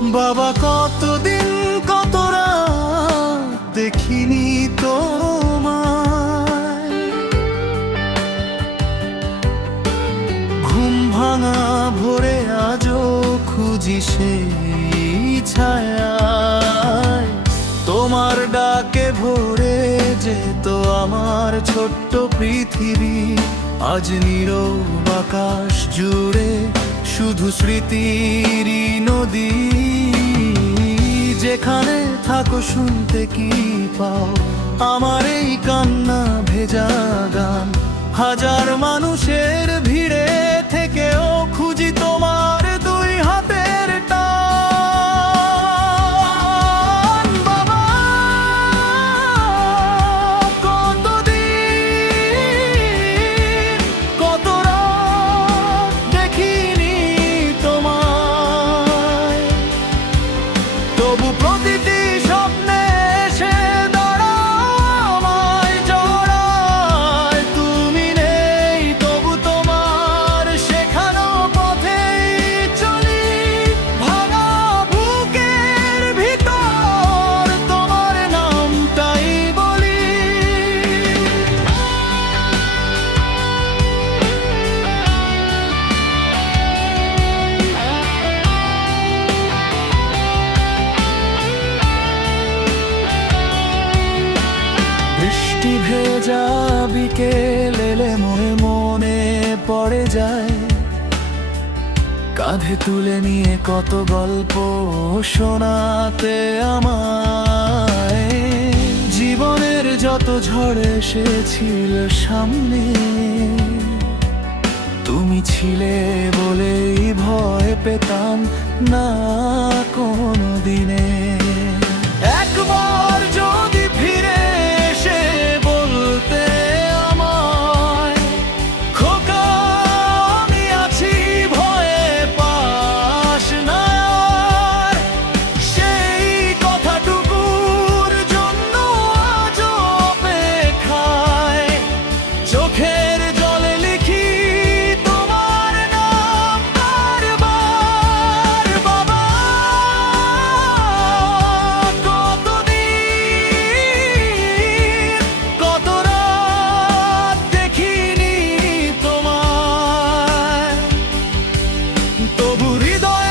বাবা কতদিন কত রাত দেখিনি তোমায়, ঘুম ভাঙা ভোরে আজও খুঁজি সেই ছায়ায়। তোমার ডাকে ভরে যেত আমার ছোট্ট পৃথিবী, আজ নীরব আকাশ জুড়ে শুধু স্মৃতিরই নদী। যেখানে থাকো শুনতে কি পাও আমার এই কান্না ভেজা গান, হাজার মানুষের ভিড়ে থেকেও খুঁজি তোমার দুই হাতের টান। বাবা কতদিন কত রাত দেখিনি তোমায়, তবু প্রতিটি স্বপ্নে এসে দাঁড়ায় জড়ায়। তুমি নেই তবু তোমার শেখানো পথেই চলি, ভাঙা বুকের ভিতর তোমার নামটাই বলি। বৃষ্টি ভেজা বিকেল এলে মনে মনে পড়ে যায়, কাঁধে তুলে নিয়ে কত গল্প শোনাতে আমায়। জীবনের যত ঝড় এসেছিল সামনে, তুমি ছিলে বলেই ভয় পেতাম না কোনো দিনে। একবার যদি ফিরে এসে বলতে আমায়, খোকা আমি আছি ভয়ে পাস না আর, সেই কথাটুকুর জন্য আজ অপেক্ষায় চোখের জলে লিখি তোমার নাম বারবার। বাবা কতদিন কত রাত দেখিনি তোমায়, তবু হৃদয়